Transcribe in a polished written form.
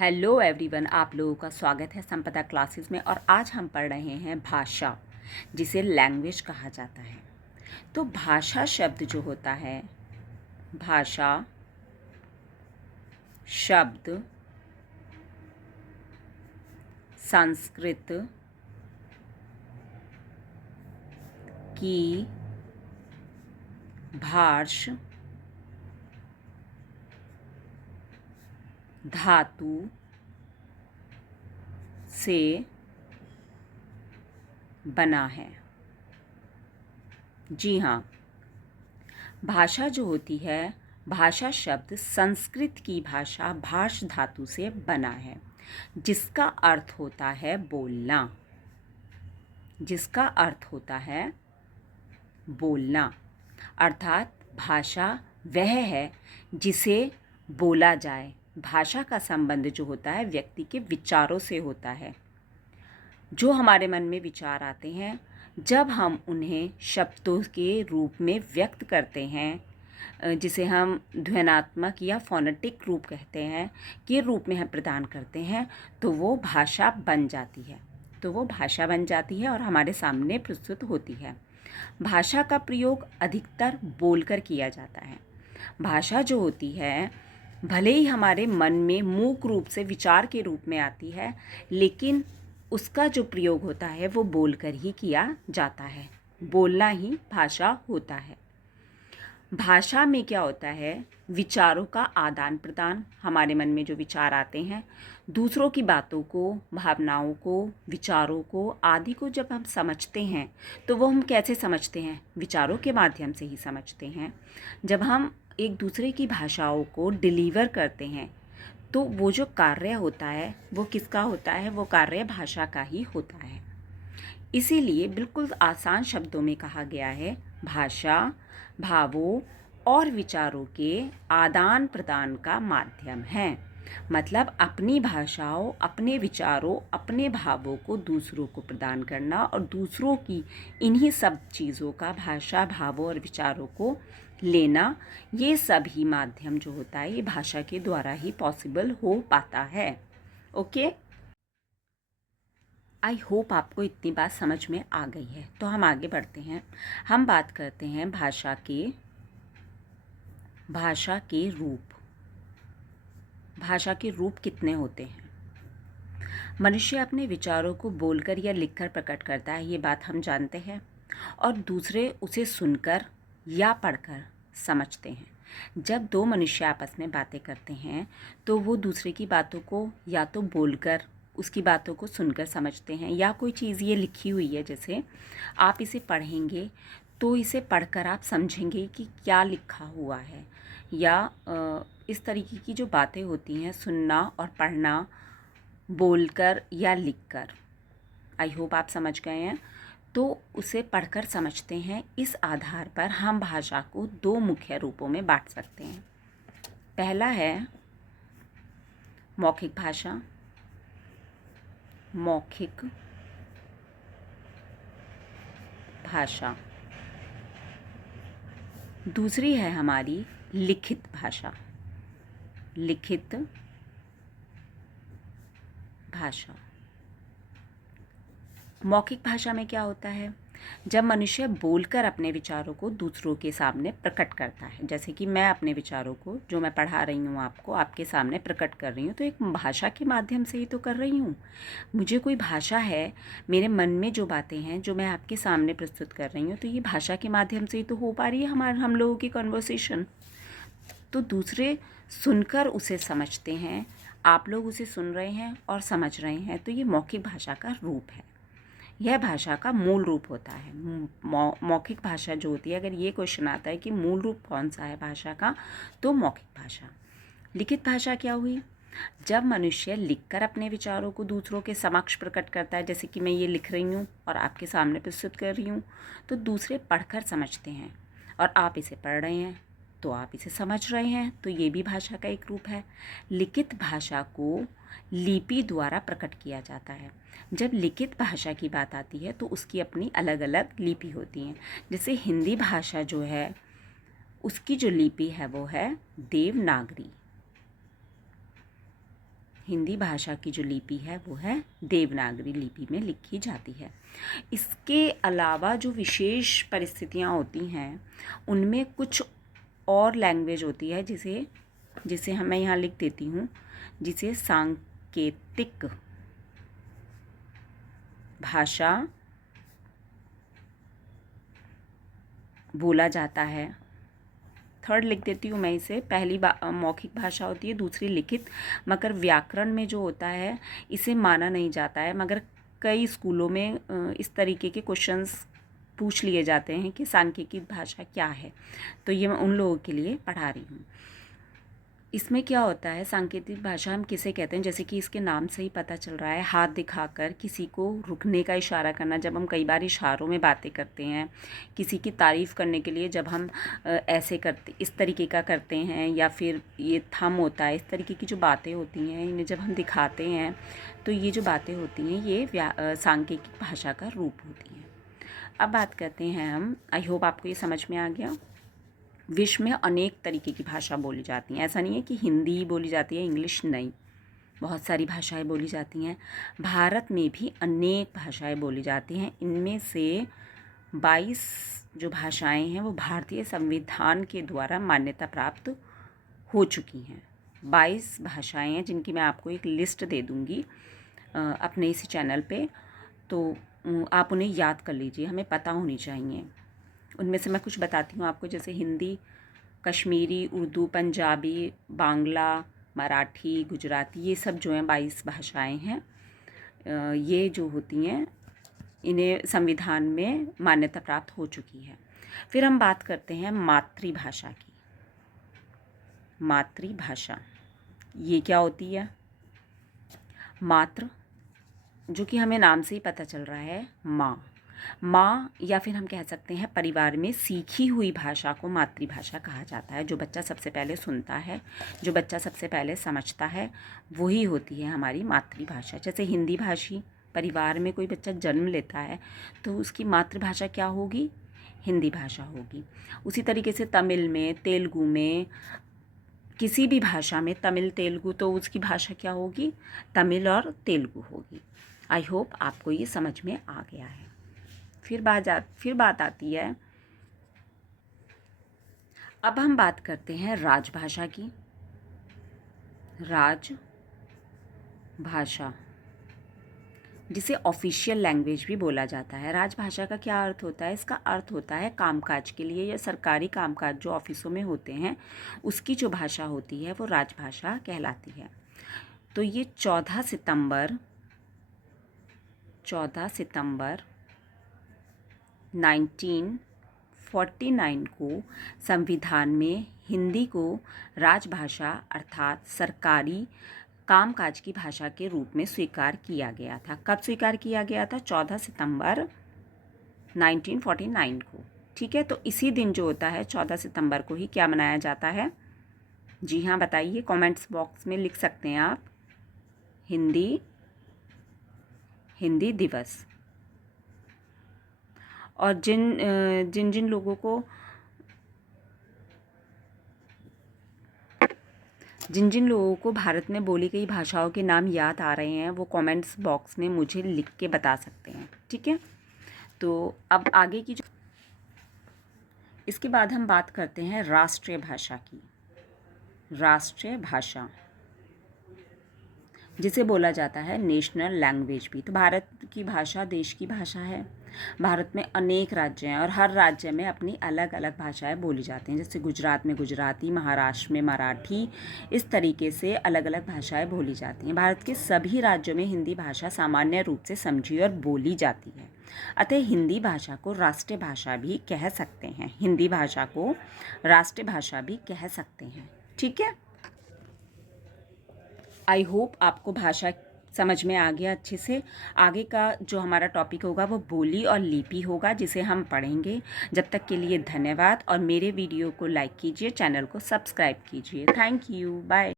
Hello everyone, आप लोगों का स्वागत है संपदा क्लासेस में। और आज हम पढ़ रहे हैं भाषा, जिसे लैंग्वेज कहा जाता है। तो भाषा शब्द जो होता है, भाषा शब्द संस्कृत की भाष धातु से बना है। जी हाँ, भाषा जो होती है, भाषा शब्द संस्कृत की भाषा भाष धातु से बना है, जिसका अर्थ होता है बोलना। जिसका अर्थ होता है बोलना, अर्थात भाषा वह है जिसे बोला जाए। भाषा का संबंध जो होता है व्यक्ति के विचारों से होता है। जो हमारे मन में विचार आते हैं, जब हम उन्हें शब्दों के रूप में व्यक्त करते हैं, जिसे हम ध्वन्यात्मक या फोनेटिक रूप कहते हैं, के रूप में हम प्रदान करते हैं, तो वो भाषा बन जाती है। और हमारे सामने प्रस्तुत होती है। भाषा का प्रयोग अधिकतर बोलकर किया जाता है। भाषा जो होती है, भले ही हमारे मन में मूक रूप से विचार के रूप में आती है, लेकिन उसका जो प्रयोग होता है वो बोलकर ही किया जाता है। बोलना ही भाषा होता है। भाषा में क्या होता है, विचारों का आदान प्रदान। हमारे मन में जो विचार आते हैं, दूसरों की बातों को, भावनाओं को, विचारों को आदि को जब हम समझते हैं, तो वो हम कैसे समझते हैं? विचारों के माध्यम से ही समझते हैं। जब हम एक दूसरे की भाषाओं को डिलीवर करते हैं, तो वो जो कार्य होता है वो किसका होता है? वो कार्य भाषा का ही होता है। इसीलिए बिल्कुल आसान शब्दों में कहा गया है, भाषा भावों और विचारों के आदान प्रदान का माध्यम है। मतलब अपनी भाषाओं, अपने विचारों, अपने भावों को दूसरों को प्रदान करना, और दूसरों की इन्हीं सब चीज़ों का, भाषा भावों और विचारों को लेना, ये सभी माध्यम जो होता है ये भाषा के द्वारा ही पॉसिबल हो पाता है। ओके, आई होप आपको इतनी बात समझ में आ गई है। तो हम आगे बढ़ते हैं। हम बात करते हैं भाषा के रूप। भाषा के रूप कितने होते हैं? मनुष्य अपने विचारों को बोलकर या लिखकर प्रकट करता है, ये बात हम जानते हैं, और दूसरे उसे सुनकर या पढ़कर समझते हैं। जब दो मनुष्य आपस में बातें करते हैं, तो वो दूसरे की बातों को या तो बोलकर, उसकी बातों को सुनकर समझते हैं, या कोई चीज़ ये लिखी हुई है, जैसे आप इसे पढ़ेंगे तो इसे पढ़कर आप समझेंगे कि क्या लिखा हुआ है। या इस तरीके की जो बातें होती हैं, सुनना और पढ़ना, बोलकर या लिखकर, आई होप आप समझ गए हैं। तो उसे पढ़कर समझते हैं। इस आधार पर हम भाषा को दो मुख्य रूपों में बांट सकते हैं। पहला है मौखिक भाषा। मौखिक भाषा। दूसरी है हमारी लिखित भाषा। लिखित भाषा। मौखिक भाषा में क्या होता है? जब मनुष्य बोलकर अपने विचारों को दूसरों के सामने प्रकट करता है, जैसे कि मैं अपने विचारों को, जो मैं पढ़ा रही हूँ आपको, आपके सामने प्रकट कर रही हूँ, तो एक भाषा के माध्यम से ही तो कर रही हूँ। मुझे कोई भाषा है, मेरे मन में जो बातें हैं जो मैं आपके सामने प्रस्तुत कर रही हूँ, तो ये भाषा के माध्यम से ही तो हो पा रही है हम लोगों की कन्वर्सेशन। तो दूसरे सुनकर उसे समझते हैं, आप लोग उसे सुन रहे हैं और समझ रहे हैं, तो ये मौखिक भाषा का रूप है। यह भाषा का मूल रूप होता है। मौखिक भाषा जो होती है, अगर ये क्वेश्चन आता है कि मूल रूप कौन सा है भाषा का, तो मौखिक भाषा। लिखित भाषा क्या हुई? जब मनुष्य लिखकर अपने विचारों को दूसरों के समक्ष प्रकट करता है, जैसे कि मैं ये लिख रही हूँ और आपके सामने प्रस्तुत कर रही हूँ, तो दूसरे पढ़कर समझते हैं, और आप इसे पढ़ रहे हैं तो आप इसे समझ रहे हैं, तो ये भी भाषा का एक रूप है। लिखित भाषा को लिपि द्वारा प्रकट किया जाता है। जब लिखित भाषा की बात आती है तो उसकी अपनी अलग अलग लिपि होती हैं। जैसे हिंदी भाषा जो है, उसकी जो लिपि है वो है देवनागरी। हिंदी भाषा की जो लिपि है वो है देवनागरी लिपि में लिखी जाती है। इसके अलावा जो विशेष परिस्थितियाँ होती हैं उनमें कुछ और लैंग्वेज होती है जिसे मैं यहाँ लिख देती हूँ, जिसे सांकेतिक भाषा बोला जाता है। थर्ड लिख देती हूँ मैं इसे। पहली मौखिक भाषा होती है, दूसरी लिखित, मगर व्याकरण में जो होता है इसे माना नहीं जाता है, मगर कई स्कूलों में इस तरीके के क्वेश्चंस पूछ लिए जाते हैं कि सांकेतिक भाषा क्या है, तो ये मैं उन लोगों के लिए पढ़ा रही हूँ। इसमें क्या होता है, सांकेतिक भाषा हम किसे कहते हैं, जैसे कि इसके नाम से ही पता चल रहा है, हाथ दिखाकर किसी को रुकने का इशारा करना। जब हम कई बार इशारों में बातें करते हैं, किसी की तारीफ़ करने के लिए जब हम ऐसे करते, इस तरीके का करते हैं, या फिर ये थम होता है, इस तरीके की जो बातें होती हैं इन्हें जब हम दिखाते हैं तो ये जो बातें होती हैं ये सांकेतिक भाषा का रूप होती हैं। अब बात करते हैं हम, आई होप आपको ये समझ में आ गया। विश्व में अनेक तरीके की भाषा बोली जाती हैं। ऐसा नहीं है कि हिंदी ही बोली जाती है, इंग्लिश नहीं, बहुत सारी भाषाएं बोली जाती हैं। भारत में भी अनेक भाषाएं बोली जाती हैं। इनमें से 22 जो भाषाएं हैं वो भारतीय संविधान के द्वारा मान्यता प्राप्त हो चुकी हैं। 22 भाषाएं हैं जिनकी मैं आपको एक लिस्ट दे दूँगी अपने इसी चैनल पे, तो आप उन्हें याद कर लीजिए, हमें पता होनी चाहिए। उनमें से मैं कुछ बताती हूँ आपको, जैसे हिंदी, कश्मीरी, उर्दू, पंजाबी, बांग्ला, मराठी, गुजराती, ये सब जो हैं 22 भाषाएं हैं। ये जो होती हैं इन्हें संविधान में मान्यता प्राप्त हो चुकी है। फिर हम बात करते हैं मातृभाषा की। मातृभाषा ये क्या होती है? मातृ, जो कि हमें नाम से ही पता चल रहा है, माँ, या फिर हम कह सकते हैं परिवार में सीखी हुई भाषा को मातृभाषा कहा जाता है। जो बच्चा सबसे पहले सुनता है, जो बच्चा सबसे पहले समझता है, वही होती है हमारी मातृभाषा। जैसे हिंदी भाषी परिवार में कोई बच्चा जन्म लेता है तो उसकी मातृभाषा क्या होगी? हिंदी भाषा होगी। उसी तरीके से तमिल में, तेलुगु में, किसी भी भाषा में, तमिल, तेलुगु, तो उसकी भाषा क्या होगी? तमिल और तेलुगु होगी। आई होप आपको ये समझ में आ गया है। फिर बात आती है, अब हम बात करते हैं राजभाषा की। राजभाषा जिसे ऑफिशियल लैंग्वेज भी बोला जाता है। राजभाषा का क्या अर्थ होता है? इसका अर्थ होता है कामकाज के लिए या सरकारी कामकाज जो ऑफिसों में होते हैं उसकी जो भाषा होती है वो राजभाषा कहलाती है। तो ये 14 सितंबर 1949 को संविधान में हिंदी को राजभाषा अर्थात सरकारी कामकाज की भाषा के रूप में स्वीकार किया गया था। कब स्वीकार किया गया था? 14 सितंबर 1949 को। ठीक है, तो इसी दिन जो होता है 14 सितंबर को ही क्या मनाया जाता है? जी हाँ, बताइए, कमेंट्स बॉक्स में लिख सकते हैं आप। हिंदी दिवस। और जिन लोगों को भारत में बोली गई भाषाओं के नाम याद आ रहे हैं वो कमेंट्स बॉक्स में मुझे लिख के बता सकते हैं। ठीक है, तो अब आगे की इसके बाद हम बात करते हैं राष्ट्रीय भाषा की। राष्ट्रीय भाषा जिसे बोला जाता है नेशनल लैंग्वेज भी। तो भारत की भाषा देश की भाषा है। भारत में अनेक राज्य हैं और हर राज्य में अपनी अलग अलग भाषाएं बोली जाती हैं। जैसे गुजरात में गुजराती, महाराष्ट्र में मराठी, इस तरीके से अलग अलग भाषाएं बोली जाती हैं। भारत के सभी राज्यों में हिंदी भाषा सामान्य रूप से समझी और बोली जाती है। अतः हिंदी भाषा को राष्ट्रीय भाषा भी कह सकते हैं। हिंदी भाषा को राष्ट्रीय भाषा भी कह सकते हैं। ठीक है, आई होप आपको भाषा समझ में आ गया अच्छे से। आगे का जो हमारा टॉपिक होगा वो बोली और लिपि होगा, जिसे हम पढ़ेंगे। जब तक के लिए धन्यवाद और मेरे वीडियो को लाइक कीजिए, चैनल को सब्सक्राइब कीजिए। Thank you, bye.